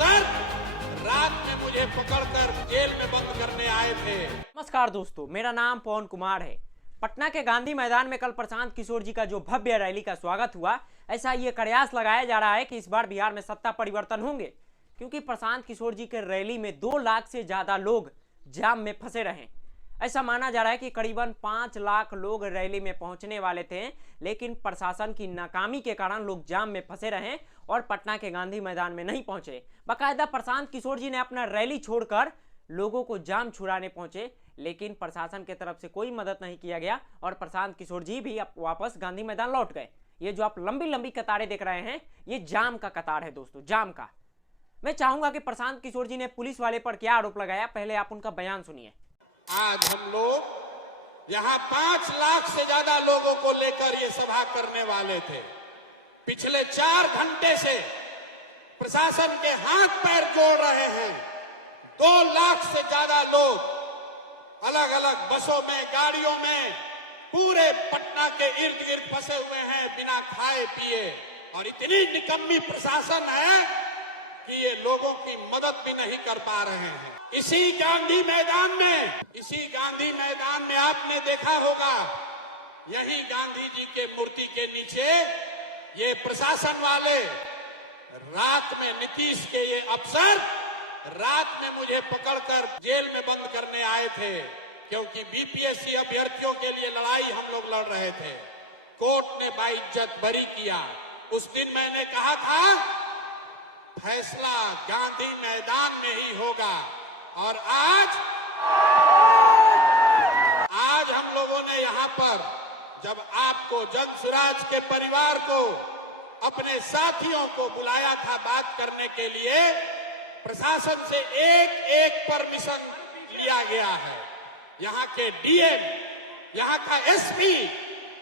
अफसर रात में मुझे पकड़कर जेल में बंद करने आए थे। नमस्कार दोस्तों, मेरा नाम पवन कुमार है। पटना के गांधी मैदान में कल प्रशांत किशोर जी का जो भव्य रैली का स्वागत हुआ, ऐसा ये कयास लगाया जा रहा है कि इस बार बिहार में सत्ता परिवर्तन होंगे, क्योंकि प्रशांत किशोर जी के रैली में 2 लाख से ज्यादा लोग जाम में फंसे रहे। ऐसा माना जा रहा है कि करीबन 5 लाख लोग रैली में पहुंचने वाले थे, लेकिन प्रशासन की नाकामी के कारण लोग जाम में फंसे रहे और पटना के गांधी मैदान में नहीं पहुंचे। बाकायदा प्रशांत किशोर जी ने अपना रैली छोड़कर लोगों को जाम छुड़ाने पहुंचे, लेकिन प्रशासन की तरफ से कोई मदद नहीं किया गया और प्रशांत किशोर जी भी वापस गांधी मैदान लौट गए। ये जो आप लंबी लंबी कतारें देख रहे हैं, ये जाम का कतार है दोस्तों, जाम का। मैं चाहूंगा कि प्रशांत किशोर जी ने पुलिस वाले पर क्या आरोप लगाया, पहले आप उनका बयान सुनिए। आज हम लोग यहाँ 5 लाख से ज्यादा लोगों को लेकर ये सभा करने वाले थे। पिछले 4 घंटे से प्रशासन के हाथ पैर जोड़ रहे हैं। 2 लाख से ज्यादा लोग अलग अलग बसों में, गाड़ियों में पूरे पटना के इर्द गिर्द फंसे हुए हैं बिना खाए पिए, और इतनी निकम्मी प्रशासन है कि ये लोगों की मदद भी नहीं कर पा रहे हैं। इसी गांधी मैदान में आपने देखा होगा, यही गांधी जी के मूर्ति के नीचे ये प्रशासन वाले रात में, नीतीश के ये अफसर रात में मुझे पकड़कर जेल में बंद करने आए थे, क्योंकि बीपीएससी अभ्यर्थियों के लिए लड़ाई हम लोग लड़ रहे थे। कोर्ट ने बाइज्जत बरी किया। उस दिन मैंने कहा था फैसला गांधी मैदान में ही होगा, और आज हम लोगों ने यहाँ पर जब आपको, जनसुराज के परिवार को, अपने साथियों को बुलाया था बात करने के लिए, प्रशासन से एक परमिशन लिया गया है। यहाँ के डीएम, यहाँ का एसपी,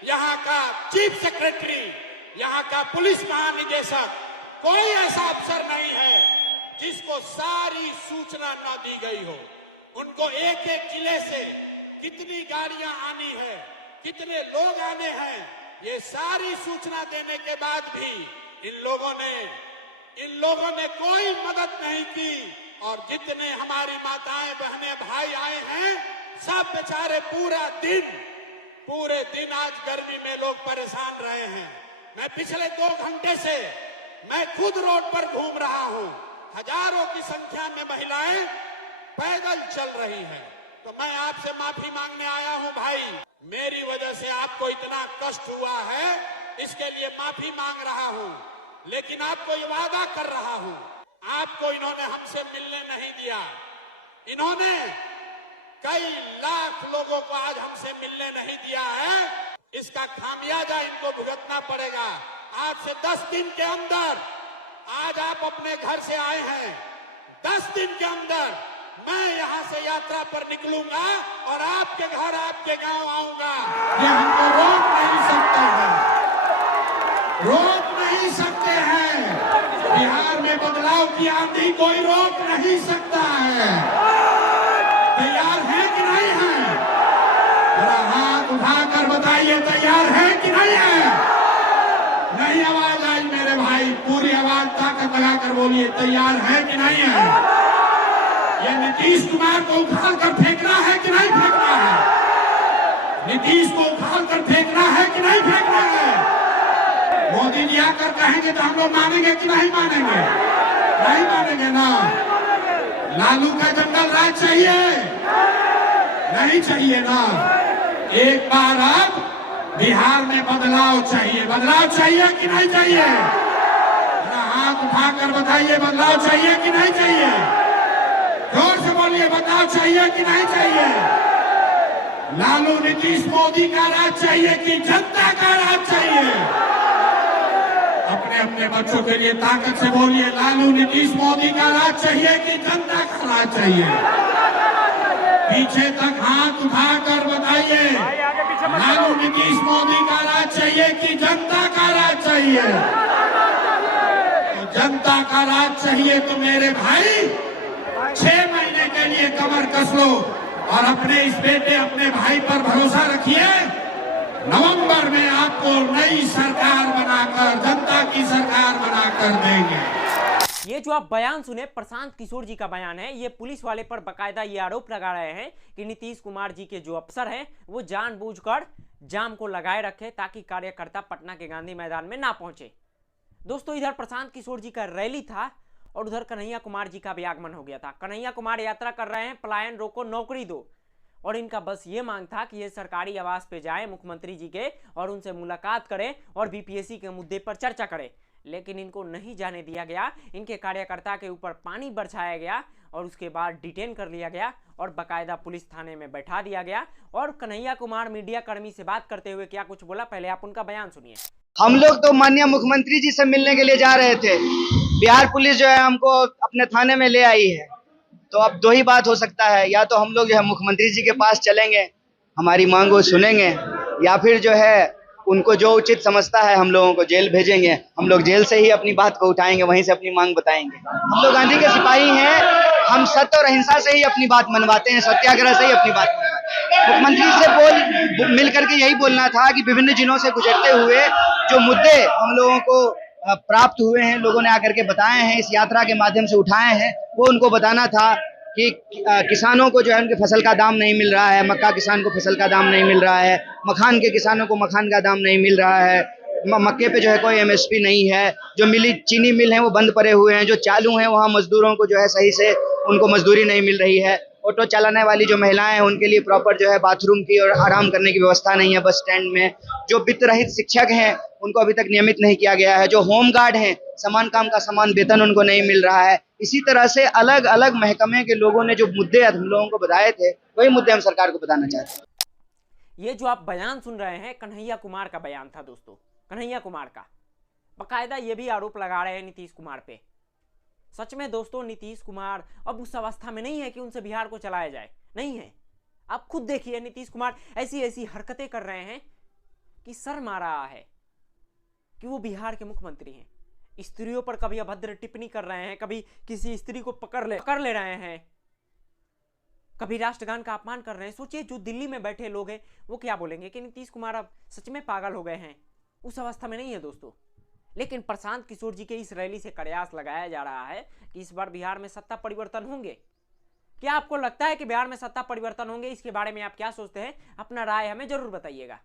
यहाँ का चीफ सेक्रेटरी, यहाँ का पुलिस महानिदेशक, कोई ऐसा अफसर नहीं है जिसको सारी सूचना न दी गई हो। उनको एक एक जिले से कितनी गाड़ियां आनी है, कितने लोग आने हैं, ये सारी सूचना देने के बाद भी इन लोगों ने कोई मदद नहीं की, और जितने हमारी माताएं, बहनें, भाई आए हैं, सब बेचारे पूरे दिन आज गर्मी में लोग परेशान रहे हैं। मैं पिछले 2 घंटे से मैं खुद रोड पर घूम रहा हूं। हजारों की संख्या में महिलाएं पैदल चल रही हैं। तो मैं आपसे माफी मांगने आया हूं भाई, मेरी वजह से आपको इतना कष्ट हुआ है, इसके लिए माफी मांग रहा हूं। लेकिन आपको ये वादा कर रहा हूं, आपको इन्होंने हमसे मिलने नहीं दिया। इन्होंने कई लाख लोगों को आज हमसे मिलने नहीं दिया है। इसका खामियाजा इनको भुगतना पड़ेगा। आज से 10 दिन के अंदर, आज आप अपने घर से आए हैं, 10 दिन के अंदर मैं यहां से यात्रा पर निकलूंगा और आपके घर, आपके गांव आऊंगा। ये हमको रोक नहीं सकते हैं। बिहार में बदलाव की आंधी कोई रोक नहीं सकता है। तैयार है कि नहीं है? जरा हाथ उठाकर बताइए, तैयार है कि नहीं है? नहीं आवाज आई मेरे भाई, पूरी आवाज ताकत लगाकर बोलिए, तैयार है कि नहीं है? ये नीतीश कुमार को उखाड़ कर फेंकना है कि नहीं फेंकना है? नीतीश को उखाड़ कर फेंकना है कि नहीं फेंकना है? मोदी जी आकर कहेंगे तो हम लोग मानेंगे कि नहीं मानेंगे? नहीं मानेंगे ना। लालू का जंगल राज चाहिए? नहीं चाहिए ना। एक बार अब बिहार में बदलाव चाहिए कि नहीं चाहिए? हाथ उठाकर बताइए, बदलाव चाहिए कि नहीं चाहिए? जोर से बोलिए, बदलाव चाहिए कि नहीं चाहिए? लालू नीतीश मोदी का राज चाहिए कि जनता का राज चाहिए? अपने अपने बच्चों के लिए ताकत से बोलिए, लालू नीतीश मोदी का राज चाहिए कि जनता का राज चाहिए? पीछे तक हाथ उठाकर बताइए, लालू नीतीश मोदी का राज चाहिए कि जनता का राज चाहिए? तो जनता का राज चाहिए तो मेरे भाई 6 महीने के लिए कमर कस लो और अपने इस बेटे, अपने भाई पर भरोसा रखिए। नवंबर में आपको नई सरकार बनाकर, जनता की सरकार बनाकर देंगे। ये जो आप बयान सुने प्रशांत किशोर जी का बयान है, ये पुलिस वाले पर बकायदा ये आरोप लगा रहे हैं कि नीतीश कुमार जी के जो अफसर हैं वो जानबूझकर जाम को लगाए रखे ताकि कार्यकर्ता पटना के गांधी मैदान में ना पहुंचे। दोस्तों, इधर प्रशांत किशोर जी का रैली था और उधर कन्हैया कुमार जी का भी आगमन हो गया था। कन्हैया कुमार यात्रा कर रहे हैं, पलायन रोको नौकरी दो, और इनका बस ये मांग था कि ये सरकारी आवास पे जाएं मुख्यमंत्री जी के और उनसे मुलाकात करें और बीपीएससी के मुद्दे पर चर्चा करें, लेकिन इनको नहीं जाने दिया गया। इनके कार्यकर्ता के ऊपर पानी बरसाया गया और उसके बाद डिटेन कर लिया गया और बाकायदा पुलिस थाने में बैठा दिया गया। और कन्हैया कुमार मीडिया कर्मी से बात करते हुए क्या कुछ बोला, पहले आप उनका बयान सुनिए। हम लोग तो माननीय मुख्यमंत्री जी से मिलने के लिए जा रहे थे, बिहार पुलिस जो है हमको अपने थाने में ले आई है। तो अब दो ही बात हो सकता है, या तो हम लोग जो है मुख्यमंत्री जी के पास चलेंगे, हमारी मांग वो सुनेंगे, या फिर जो है उनको जो उचित समझता है हम लोगों को जेल भेजेंगे। हम लोग जेल से ही अपनी बात को उठाएंगे, वहीं से अपनी मांग बताएंगे। हम लोग गांधी के सिपाही हैं, हम सत्य और अहिंसा से ही अपनी बात मनवाते हैं, सत्याग्रह से ही अपनी बात मनवाते हैं। मुख्यमंत्री से मिल करके यही बोलना था कि विभिन्न जिलों से गुजरते हुए जो मुद्दे हम लोगों को प्राप्त हुए हैं, लोगों ने आकर के बताए हैं, इस यात्रा के माध्यम से उठाए हैं, वो उनको बताना था कि किसानों को जो है उनके फसल का दाम नहीं मिल रहा है, मक्का किसान को फसल का दाम नहीं मिल रहा है, मखान के किसानों को मखान का दाम नहीं मिल रहा है, मक्के पे जो है कोई एमएसपी नहीं है, जो चीनी मिल हैं वो बंद पड़े हुए हैं, जो चालू हैं वहाँ मजदूरों को जो है सही से उनको मजदूरी नहीं मिल रही है, ऑटो चलाने वाली जो महिलाएं हैं उनके लिए प्रॉपर जो है बाथरूम की और आराम करने की व्यवस्था नहीं है बस स्टैंड में, जो वित्त रहित शिक्षक हैं उनको अभी तक नियमित नहीं किया गया है, जो होम गार्ड हैं समान काम का समान वेतन उनको नहीं मिल रहा है। इसी तरह से अलग अलग महकमे के लोगों ने जो मुद्दे हम लोगों को बताए थे, वही मुद्दे हम सरकार को बताना चाहते हैं। ये जो आप बयान सुन रहे हैं कन्हैया कुमार का बयान था दोस्तों, कन्हैया कुमार का। बाकायदा ये भी आरोप लगा रहे हैं नीतीश कुमार पे। सच में दोस्तों, नीतीश कुमार अब उस अवस्था में नहीं है कि उनसे बिहार को चलाया जाए, नहीं है। आप खुद देखिए, नीतीश कुमार ऐसी ऐसी हरकतें कर रहे हैं कि शर्म आ रहा है कि वो बिहार के मुख्यमंत्री हैं। स्त्रियों पर कभी अभद्र टिप्पणी कर रहे हैं, कभी किसी स्त्री को पकड़ ले रहे हैं, कभी राष्ट्रगान का अपमान कर रहे हैं। सोचिए, जो दिल्ली में बैठे लोग हैं वो क्या बोलेंगे कि नीतीश कुमार अब सच में पागल हो गए हैं। उस अवस्था में नहीं है दोस्तों। लेकिन प्रशांत किशोर जी के इस रैली से कयास लगाया जा रहा है कि इस बार बिहार में सत्ता परिवर्तन होंगे। क्या आपको लगता है कि बिहार में सत्ता परिवर्तन होंगे? इसके बारे में आप क्या सोचते हैं? अपना राय हमें जरूर बताइएगा।